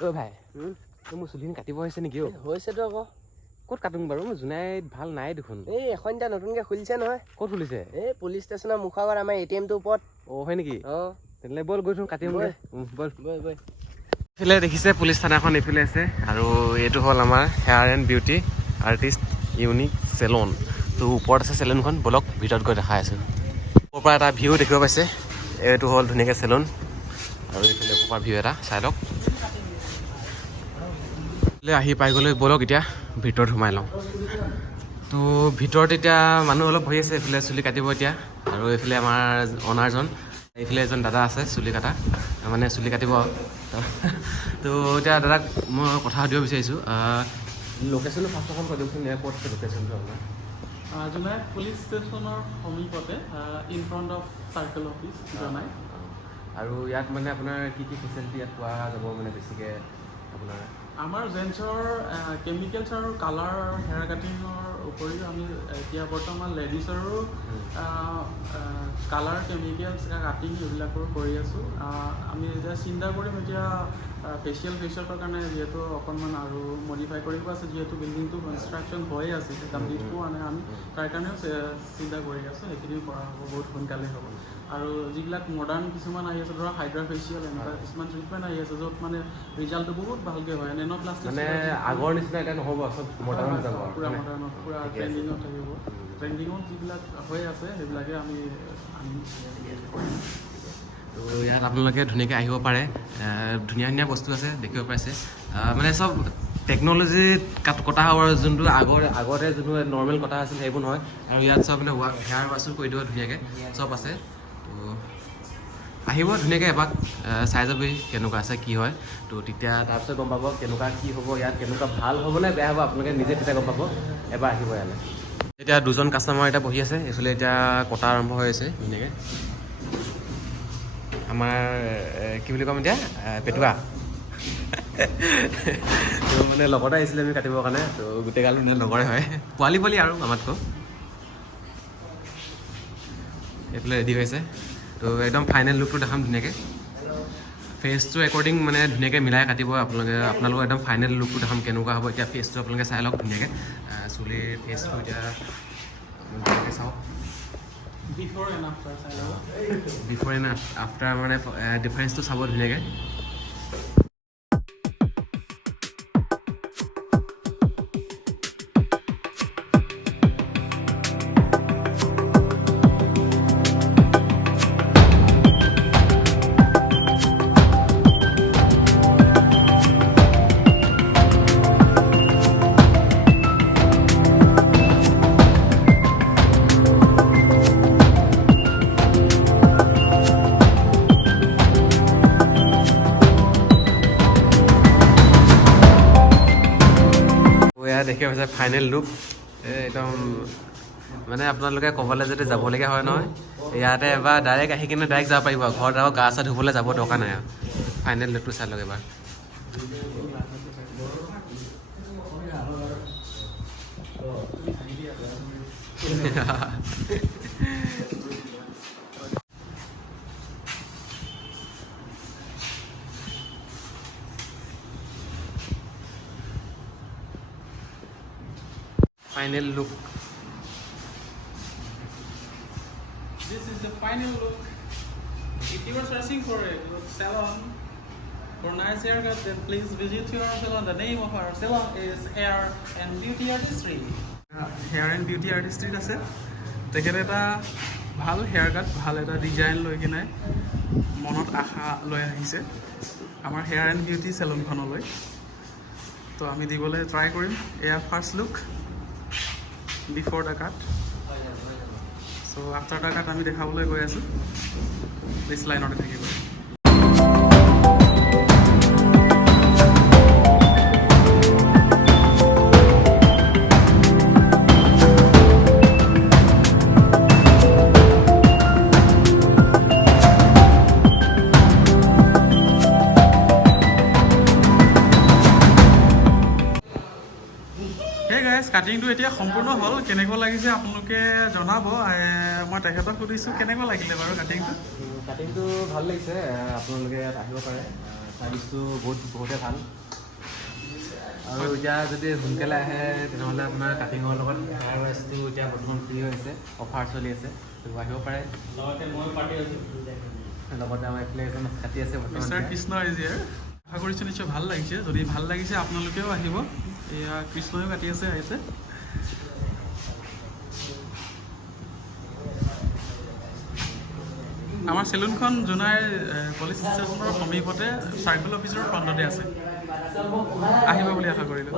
অ' ভাই। তই মোৰ চুলিখিনি কাটিব হৈছে নেকি অ' হৈছেতো আকৌ। ক'ত কাটোং বাৰু? মোৰ জোনাইত ভাল নাই দেখোন। এই এখন এতিয়া নতুনকৈ খুলিছে নহয়। ক'ত খুলিছে? এই পুলিচ ষ্টেচনৰ মুখৰ আগত আমাৰ এ টি এমটোৰ ওপৰত। অ' হয় নেকি? অঁ। তেনেহ'লে ব'ল গৈ থওঁ কাটিম ব'ল। ব'ল। বৈ বৈ এইফালে দেখিছে পুলিচ থানাখন এইফালে আছে। আৰু এইটো হ'ল আমাৰ hair and beauty artist unique salon. ত' ওপৰত আছে চেলুনখন ব'লক ভিতৰত গৈ দেখাই আছোঁ। ওপৰৰ পৰা এটা ভিউ দেখিব পাইছে। এইটো হ'ল ধুনীয়াকৈ চেলুন। আৰু এইফালে ওপৰৰ পৰা ভিউ এটা চাই লওক। আহি পাই গ'লে ব'লক এতিয়া ভিতৰত সোমাই লওঁ। তো ভিতৰত এতিয়া মানুহ অলপ বহি আছে এইফালে চুলি কাটিব এতিয়া আৰু এইফালে আমাৰ অনাৰজন এইফালে এজন দাদা আছে চুলি কাটা মানে চুলি কাটিব। তো এতিয়া দাদাক মই কথা সুধিব বিচাৰিছোঁ লোকেশ্যনটো ফাৰ্ষ্ট অফ অল কৈ দিয়কচোন ক'ত আছে লোকেশ্যনটো আপোনাৰ? জোনাইত পুলিচ ষ্টেচনৰ সমীপতে in front of circle office জনাই আৰু ইয়াত মানে আপোনাৰ কি কি ফেচিলিটি ইয়াত পোৱা যাব মানে বেছিকৈ আপোনাৰ? আমাৰ জেন্টছৰ কেমিকেলছ আৰু কালাৰ হেয়াৰ কাটিঙৰ উপৰিও আমি এতিয়া বৰ্তমান লেডিছৰো কালাৰ কেমিকেলছ কাটিং এইবিলাকৰো কৰি আছোঁ। আমি এতিয়া চিন্তা কৰিম এতিয়া ফেচিয়েল ফেচিয়েলৰ কাৰণে যিহেতু অকণমান আৰু মডিফাই কৰিব আছে যিহেতু বিল্ডিংটো কনষ্ট্ৰাকশ্যন হৈয়ে আছে কমপ্লিট হোৱা নাই। আমি তাৰ কাৰণেও চিন্তা কৰি আছোঁ সেইখিনিও কৰা হ'ব বহুত সোনকালে হ'ব। আৰু যিবিলাক মডাৰ্ণ কিছুমান আহি আছে ধৰক হাইড্ৰা ফেচিয়েল এনেকুৱা কিছুমান ট্ৰিটমেণ্ট আহি আছে য'ত মানে ৰিজাল্টটো বহুত ভালকৈ হয় নেন' প্লাষ্টিক মানে আগৰ নিচিনা এতিয়া নহ'ব চব মডাৰ্ণ হৈ যাব পুৰা? মডাৰ্ণত পুৰা আছে। ট্ৰেণ্ডিঙত থাকিব। ট্ৰেণ্ডিঙত যিবিলাক হৈ আছে সেইবিলাকে আমি আনিম। ইয়াত আপোনালোকে ধুনীয়াকৈ আহিব পাৰে। ধুনীয়া ধুনীয়া বস্তু আছে দেখিব পাইছে। মানে চব টেকন'লজিত কাট কটা হ'ব আৰু যোনটো আগৰ আগতে যোনটো নৰ্মেল কটা আছিল সেইবোৰ নহয়। আৰু ইয়াত চব মানে হেয়াৰ ৱাছো কৰি দিব ধুনীয়াকৈ চব আছে। তো আহিব ধুনীয়াকৈ এপাক চাই যাবহি কেনেকুৱা আছে কি হয়। তো তেতিয়া তাৰপিছত গম পাব কেনেকুৱা কি হ'ব ইয়াত কেনেকুৱা ভাল হ'ব নে বেয়া হ'ব আপোনালোকে নিজে তেতিয়া গম পাব। এবাৰ আহিব ইয়ালৈ। এতিয়া দুজন কাষ্টমাৰ এতিয়া বহি আছে এইফালে এতিয়া কটা আৰম্ভ হৈ আছে ধুনীয়াকৈ। আমাৰ কি বুলি ক'ম এতিয়া? পেটুৱা। মানে লগতে আহিছিলে আমি কাটিবৰ কাৰণে তো গোটেইগাল মানে লগৰে হয়। পোৱালি পোৱালি আৰু আমাতকৈ। এইফালে ৰেডি হৈছে। তো একদম ফাইনেল লুকটো দেখাম ধুনীয়াকৈ। ফেচটো একৰ্ডিং মানে ধুনীয়াকৈ মিলাই কাটিব। আপোনালোকে আপোনালোকৰ একদম ফাইনেল লুকটো দেখাম কেনেকুৱা হ'ব। এতিয়া ফেচটো আপোনালোকে চাই লওক ধুনীয়াকৈ। চুলিৰ ফেচটো এতিয়া ধুনীয়াকৈ চাওক। Before and after before and after মানে ডিফাৰেঞ্চটো চাব ধুনীয়াকৈ। দেখি পাইছে ফাইনেল লুক একদম মানে আপোনালোকে ক'বলৈ যদি যাবলগীয়া হয় নহয়, ইয়াতে এবাৰ ডাইৰেক্ট আহি কিনে ডাইৰেক্ট যাব পাৰিব। ঘৰত আৰু গা চা ধুবলৈ যাব দৰকাৰ নাই আৰু। ফাইনেল লুকটো চাই লওক এবাৰ। Final look This is the final look. If you are searching for a good salon for nice haircut, then please visit your salon. The name of our salon is Hair and Beauty Artistry. Hair and beauty আৰ্টিষ্ট্ৰিত আছে তেখেতে এটা ভালো hair কাট ভালো এটা design লৈ কিনে মনত আশা লৈ আহিছে আমাৰ হেয়াৰ এণ্ড বিউটি চেলুনখনলৈ তো আমি দিবলৈ ট্ৰাই কৰিম এয়া first look before the cut show' after the cut আমি দেখাবলৈ গৈ আছোঁ। প্লিজ লাইনতে থাকিব। কাটিংটো এতিয়া সম্পূৰ্ণ হ'ল। কেনেকুৱা লাগিছে আপোনালোকে জনাব। মই তেখেতক সুধিছোঁ কেনেকুৱা লাগিলে বাৰু কাটিংটো? কাটিংটো ভাল লাগিছে আপোনালোকে ইয়াত আহিব পাৰে। আহ, চাৰ্ভিচটো বহুত বহুতে ভাল। আৰু এতিয়া যদি সোনকালে আহে তেনেহ'লে আপোনাৰ কাটিঙৰ লগত হেয়াৰ ৱাইজটো এতিয়া বৰ্তমান ফ্ৰী হৈছে অফাৰ চলি আছে ত' আহিব পাৰে। লগতে মই পাৰ্টি আছোঁ লগতে আমাৰ এইফালে এজন কাটি আছে বৰ্তমান কৃষ্ণ ইজ ইয়াৰ আশা কৰিছোঁ নিশ্চয় ভাল লাগিছে। যদি ভাল লাগিছে আপোনালোকেও আহিব। এয়া কৃষ্ণইও কাটি আছে, আহিছে। আমাৰ চেলুনখন জোনাই পুলিচ ষ্টেচনৰ সমীপতে চাৰ্কল অফিচৰ ফ্ৰণ্টতে আছে। আহিব বুলি আশা কৰিলোঁ।